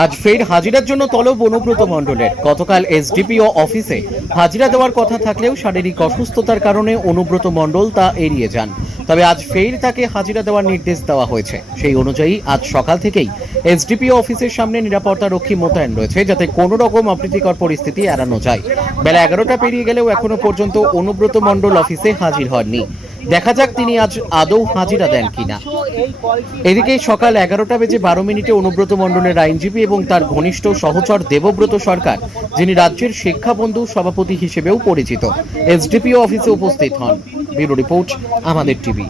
আজ ফের হাজিরার জন্য তলব অনুব্রত মণ্ডলের। গতকাল এসডিপিও অফিসে হাজিরা দেওয়ার কথা থাকলেও শারীরিক অসুস্থতার কারণে অনুব্রত মণ্ডল তা এড়িয়ে যান। তবে আজ ফের তাকে হাজিরা দেওয়ার নির্দেশ দেওয়া হয়েছে। সেই অনুযায়ী আজ সকাল থেকেই এসডিপিও অফিসের সামনে নিরাপত্তা রক্ষী মোতায়েন রয়েছে, যাতে কোনো রকম অপ্রীতিকর পরিস্থিতি এড়ানো যায়। বেলা এগারোটা পেরিয়ে গেলেও এখনও পর্যন্ত অনুব্রত মণ্ডল অফিসে হাজির হননি। দেখা যাক তিনি আজ আদৌ হাজিরা দেন কিনা। এদিকে সকাল এগারোটা বেজে বারো মিনিটে অনুব্রত মণ্ডলের আইনজীবী এবং তার ঘনিষ্ঠ সহচর দেবব্রত সরকার, যিনি রাজ্যের শিক্ষাবন্ধু সভাপতি হিসেবেও পরিচিত। এসডিপিও অফিসে উপস্থিত হন। ব্যুরো রিপোর্ট, আমাদের টিভি।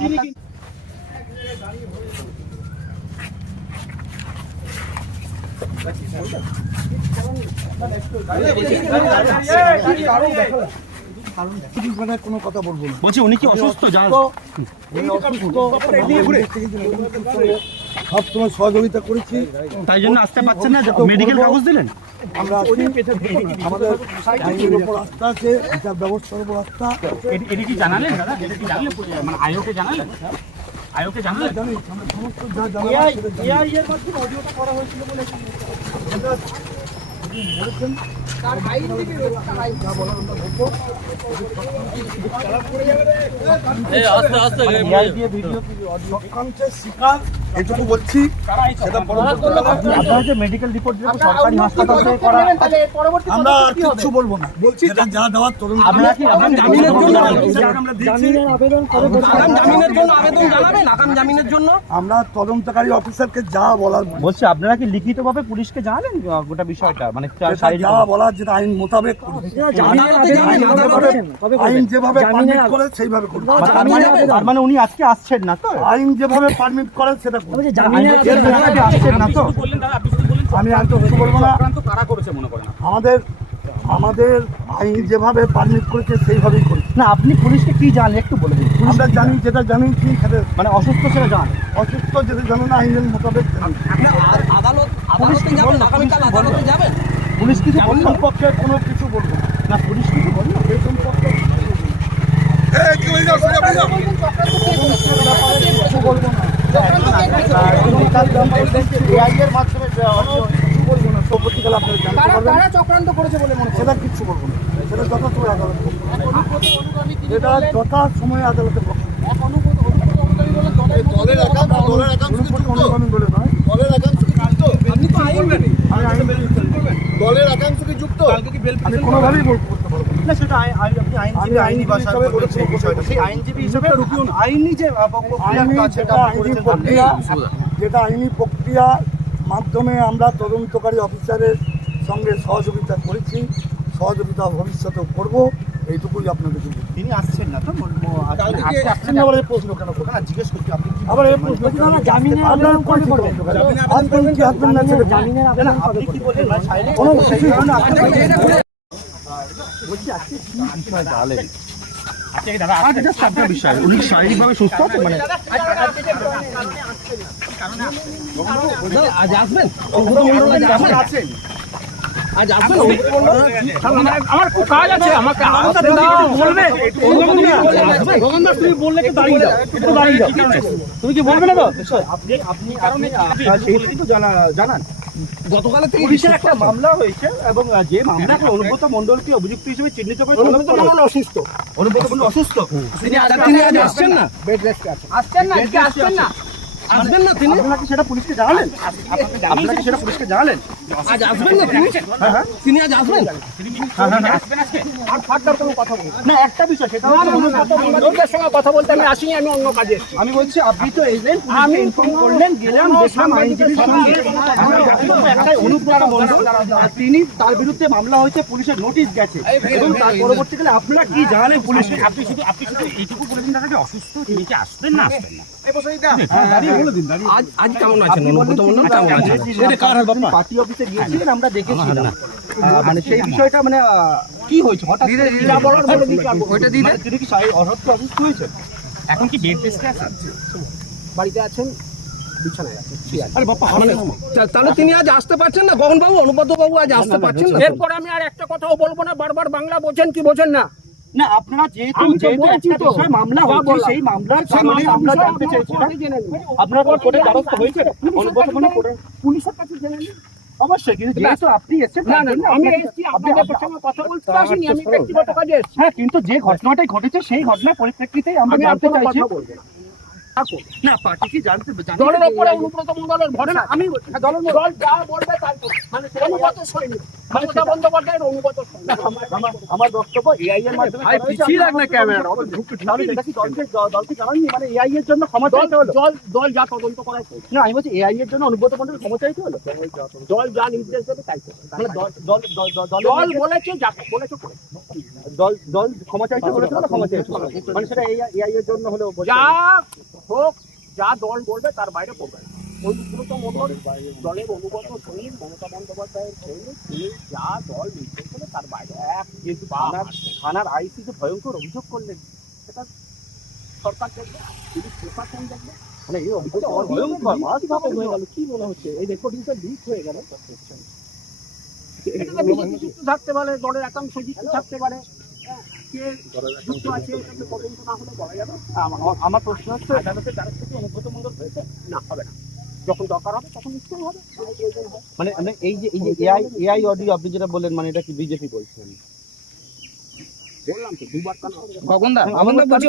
মানে কোনো কথা বলব না বলছি উনি কি অসুস্থ জান সব সময় সহযোগিতা করেছি তাই জন্য আসতে পারছেন না মেডিকেল কাগজ দিলেন আমরা আমাদের আইনের উপর আস্থা আছে বিচার ব্যবস্থার উপর আস্থা এটি- এটি কি জানালেন দাদা এটা কি মানে সমস্ত যা শিকার এটুকু বলছি সেটা পরবর্তীকালে আপনারা মেডিকেল রিপোর্ট দিলেন সরকারি হাসপাতাল থেকে করা আমরা আর কিচ্ছু বলব না। বলছি যা দেওয়ার তরুণ কি জামিনের জন্য আমরা দিচ্ছি। জামিনের জন্য আবেদন জানাবেন আগাম জামিনের জন্য। আমরা তদন্তকারী অফিসারকে যা বলার বলছি। আপনারা কি লিখিতভাবে পুলিশকে জানালেন গোটা বিষয়টা? মানে যা বলার যেটা আইন মোতাবেক আইন যেভাবে পারমিট করে সেইভাবে মানে- তার মানে উনি আজকে আসছেন না তো? আইন যেভাবে পারমিট করে সেটা করব এর বিরুদ্ধে আসছেন না তো। আমি আর কিছু বলব না। কারা করেছে মনে করেন আমাদের আমাদের আইন যেভাবে পারমিট করেছে সেইভাবেই করি না আপনি পুলিশকে কি জানেন একটু বলে দিন। আমরা জানি যেটা জানি কি সেটা মানে অসুস্থ ছেলে জান। অসুস্থ যেটা জানো না আইনের মোতাবেক আদালত আদালতে যাবেন আগামীকাল আদালতে যাবেন? পুলিশ কিছু বলল? সম্পর্কে কোনো কিছু বলব না। পুলিশ কিছু বলল? এই সম্পর্কে কিছু বলব না এর মাধ্যমে দেওয়া হচ্ছে, কিছু বলব না। পরবর্তীকালে আপনারা জানতে পারবেন চক্রান্ত করেছে বলে মনে সেটা কিচ্ছু বলব না সেটা আদালত এটা যথা সময়ে আদালতে দলের একাংশ দলের একাংশ বলে নয়। দলের একাংশ আপনি তো আইন দলের যুক্ত? আমি কোনোভাবেই বলতে পারব না। না সেটা আপনি আইনজীবী আইনি ভাষায় বলেছেন বিষয়টা। সেই আইনজীবী হিসেবে আইনি যে প্রক্রিয়া সেটা যেটা আইনি প্রক্রিয়া মাধ্যমে আমরা তদন্তকারী অফিসারের সঙ্গে সহযোগিতা করেছি সহযোগিতা ভবিষ্যতেও করব এইটুকুই আপনাদের বলব। তিনি আসছেন না তো আজকে- আজকে আসছেন না আবার বলে এই প্রশ্ন কেন করবেন? না জিজ্ঞেস করছি আপনি কি আবার এই প্রশ্ন কেন? আপনারা করেছি তদন্তকারী। আসবেন কি আসবেন না মানে হয় আচ্ছা আজকে just একটা বিষয় উনি শারীরিকভাবে সুস্থ আছেন মানে আজ আসবেন আমার খুব কাজ আছে আমাকে বলবে? তুমি বললে কি দাঁড়িয়ে যাও একটু দাঁড়িয়ে যাও। তুমি কি বলবে না তো? আপনি আপনি জানান। গতকালের থেকে পুলিশের একটা মামলা হয়েছে এবং যে মামলা অনুব্রত মণ্ডলকে অভিযুক্ত হিসেবে চিহ্নিত করে অসুস্থ। অনুব্রত অসুস্থ। তিনি আজ আসছেন না। আসছেন না? আজকে আসছেন না? আসবেন না তিনি? আপনারা কি সেটা পুলিশকে জানালেন? আপনারা কি সেটা পুলিশকে জানালেন? আজ আসবেন না তিনি তিনি আজ আসবেন? না একটা বিষয় সেটা লোকের সঙ্গে কথা বলতে আমি আসিনি আমি অন্য কাজে আমি বলছি আপনি তো এলেন আমি ইনফর্ম করলেন গেলাম দেখলাম আইনজীবীর সঙ্গে একটাই মণ্ডল তিনি তার বিরুদ্ধে মামলা হয়েছে পুলিশের নোটিশ গেছে। এবং তার পরবর্তীকালে আপনারা কি জানেন পুলিশকে আপনি শুধু আপনি শুধু এইটুকু বলে দিন দাদা অসুস্থ তিনি কি আসবেন না আসবেন না? দাঁড়িয়ে বলে দিন দাঁড়িয়ে আজ আজ কেমন আছেন? অনুব্রত মণ্ডল কেমন আছেন? কার পার্টি অফিসে গিয়েছিলেন আমরা দেখেছিলাম। মানে সেই বিষয়টা মানে কি হয়েছে? হঠাৎ দিতে হবে। মানে তিনি কি অসুস্থ অসুস্থ হয়েছে? এখন কি বেড রেস্টে আছেন বাড়িতে আছেন? বিছানায় আছেন। আরে বাপ্পা মানে তা- তাহলে তিনি আজ আসতে পারছেন না? গগন বাবু অনুব্রত বাবু আজ আসতে পারছেন না? এরপর আমি আর একটা কথাও বলব না বারবার বাংলা বোঝেন কি বোঝেন না। না আপনারা যেহেতু আমি যেহেতু একটা বিষয় মামলা সেই মামলার আমরা জানতে। আপনার কোর্টের দ্বারস্থ হয়েছে অনুব্রত কাছে। পুলিশের কাছে জেনে। অবশ্যই কিন্তু যেহেতু আপনি এসেছেন না না আমি এসেছি আপনাদের সঙ্গে কথা বলতে আসিনি আমি ব্যক্তিগত কাজে এসেছি। হ্যাঁ কিন্তু যে ঘটনাটাই ঘটেছে সেই ঘটনার পরিপ্রেক্ষিতেই আমরা জানতে চাইছি। না। পার্টি কি জানতে দলের চাই- অনুব্রত মন্ডলের ভরসা না, আমি দলের দল যা বলবে তাই মানে সেরকম কথা সৈনিক আমার- আমার- আমার বক্তব্য এআই এর মাধ্যমে করা হয়েছে, আপনার বক্তব্য- তাহলে সেটা কি দলকে দলকে জানাননি মানে এআই এর জন্য ক্ষমা চাইতে হলো। দল দল যা তদন্ত করায় না আমি বলছি এআই এর জন্য অনুব্রত মন্ডল ক্ষমা চাইতে হলো? দল যা নির্দেশ দেবে তাই তাহলে দল দল দল দল- দল দলের বলেছে যা বলেছে দল দল ক্ষমা চাইতে বলেছিল ক্ষমা চাইতে মানে সেটা এআই এর জন্য হলো যা হোক যা দল বলবে তার বাইরে করবে না। অনুব্রত মন্ডল দলের অনুগত সৈনিক মমতা বন্দ্যোপাধ্যায়ের সৈনিক তিনি যা দল নির্দেশ দেবে তার বাইরে এক থানার থানার আইসি যে ভয়ঙ্কর অভিযোগ করলেন। সেটা সরকার দেখবে প্রশাসন দেখবে। মানে এই অভিযোগ ভয়ঙ্কর মারাত্মক হয়ে গেল কি মনে হচ্ছে? এই রেকর্ডিংটা লিক হয়ে গেল। এটাতে বিজেপি যুক্ত থাকতে পারে দলের একাংশ যুক্ত থাকতে পারে। হ্যাঁ, কে যুক্ত আছে এটাতে তদন্ত না হলে বলা যাবে। আমার- আমার প্রশ্ন হচ্ছে আদালতের দ্বারা থেকে অনুব্রত মন্ডল হয়েছে? না হবে না। যখন দরকার হবে তখন নিশ্চয়ই হবে। হয় মানে মানে এই যে এই যে এআই এআই অডিও আপনি যেটা বললেন মানে এটা কি বিজেপি বলছেন? বললাম তো দুবার কেন গগনদা আমার গগনদা